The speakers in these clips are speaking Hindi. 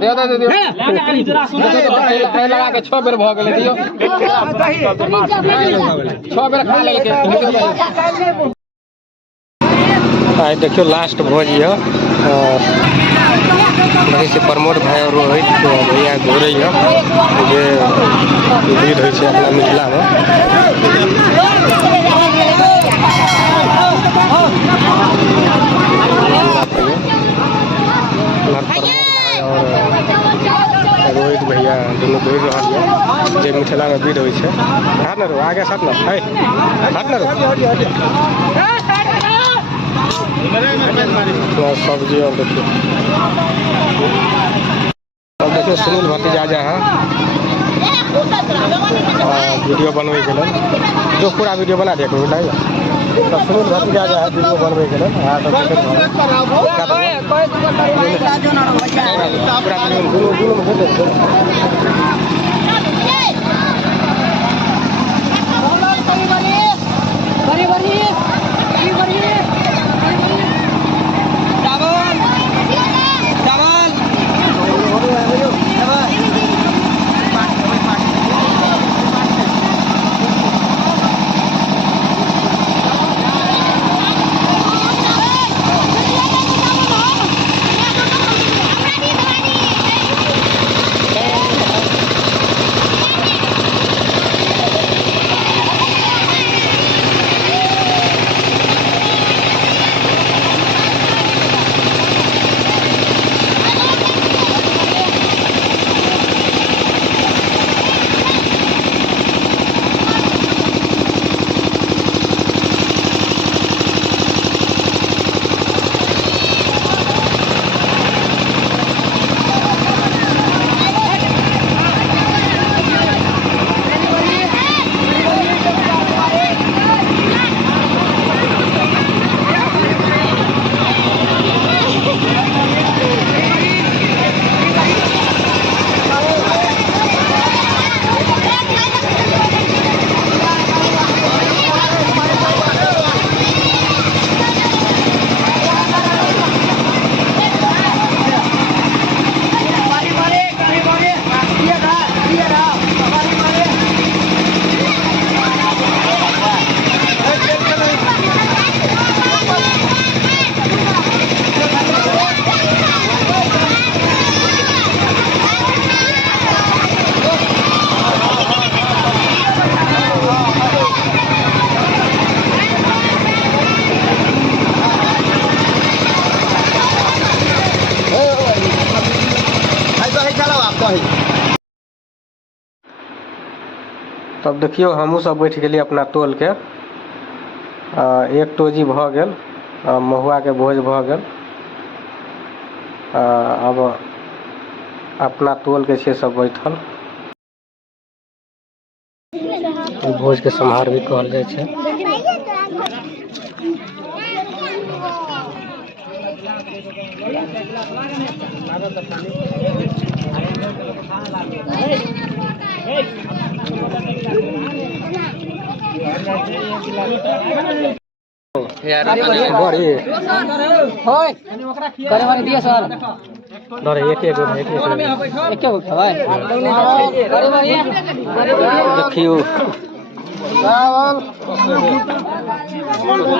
दे दे दे लगा के 6 बेर भ गेलै दियो 6 बेर खा लेलकै आइ देखियो लास्ट भोज ये वही से प्रमोद भाई और रोहित भैया घूरे ये जे भीड़ होइ छै अपना मिथिला में रोहित भैया दोनों दौड़ रहा है जे मिथिला में भीड़ होइ छै हट न रो आगे हट न है हट न रो सब्जी और देखिए अब देखिए सुनील भतीजा है वीडियो बनवे के जो पूरा वीडियो बना दिया करो नहीं तो सुनील भतीजा है वीडियो बनवे के तब देखियो हमहूँ सब बैठ गेली अपना टोल के एक टोजी भ गेल महुआ के भोज भ गेल अब अपना टोल के छे सब बैठल भोज के सम्हार भी कहल जाय छे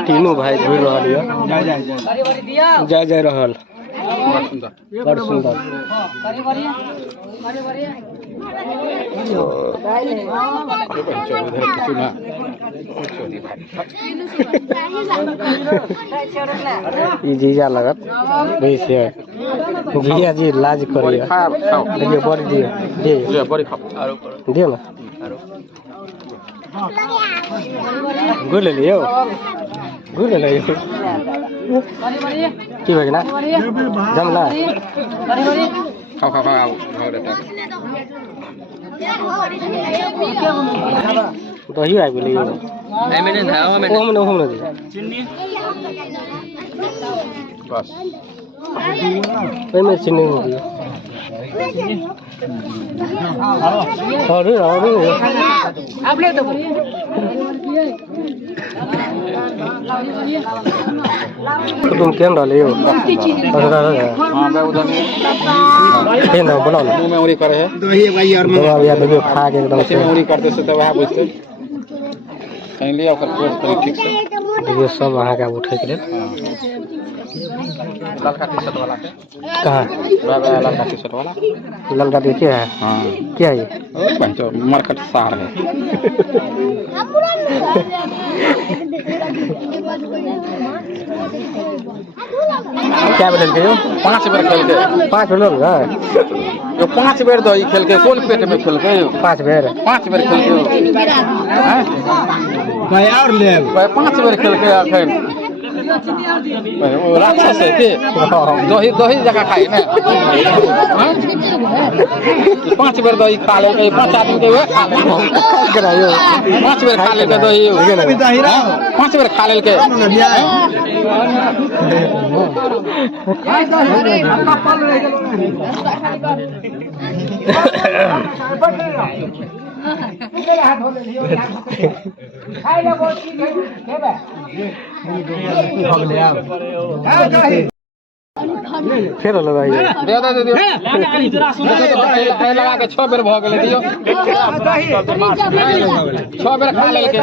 तीनों भाई घूर रहा जय जय रहल बड़ सुंदर जीजा लगत वैसे जीजा जी लाज करिए देखिए बड़ी दिए दिए ना गुड़ ले लियो गुड़ ले लियो की भगना जमला खाओ खाओ खाओ दही आ गेलै मैंने धावा में ओम न दे बस में चीनी नहीं दियो अरे आप ले दो तुम केन डाले हो हाँ मैं उधर ये ना बोला ना मुंह में उंगली करे है दवा या देखियो खा के एकदम ऐसे में उंगली करते से तो वह बुझते कहीं लिया ओकर कोर्स करी ठीक से देखियो सब अहाँ के उठे के लिए लड़का टी शर्ट वाला के कहाँ वह लड़का टी शर्ट वाला ललका देखिए है हाँ क्या है ये बच्चों मरकट सार है क्या बदल के हो 5 बेर खेल के 5 लोग है जो 5 बेर दो ई खेल के कोन पेट में खेल के 5 बेर 5 बेर खेल के हैं भाई और ले 5 बेर खेल के अखन वो राक्षस है के दही जगह खाई ना 5 बेर दही खा ले 5 आदमी के वे खा करायो 5 बेर खा ले के दही 5 बेर खा ले के फिर लगाइए दे लगा के 6 बेर भ गेलै दियो 6 बेर खा लेलकै